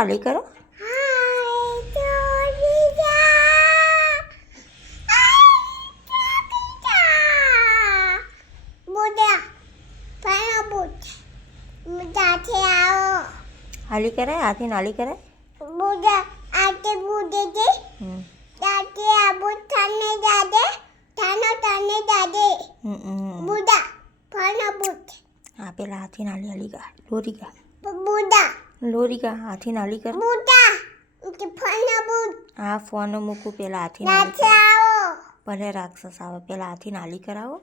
હાલી કરો. હાલી કરે હાથી નાલી કરે. હા પેલા હાથી નાલી હાલી ગા લોરી ગા લોરી ગા હાથી નાલી કરે. હા ફોન મૂકું પેલા હાથી નાલી ભલે રાક્ષસ આવે પેલા હાથી નાલી કરાવો.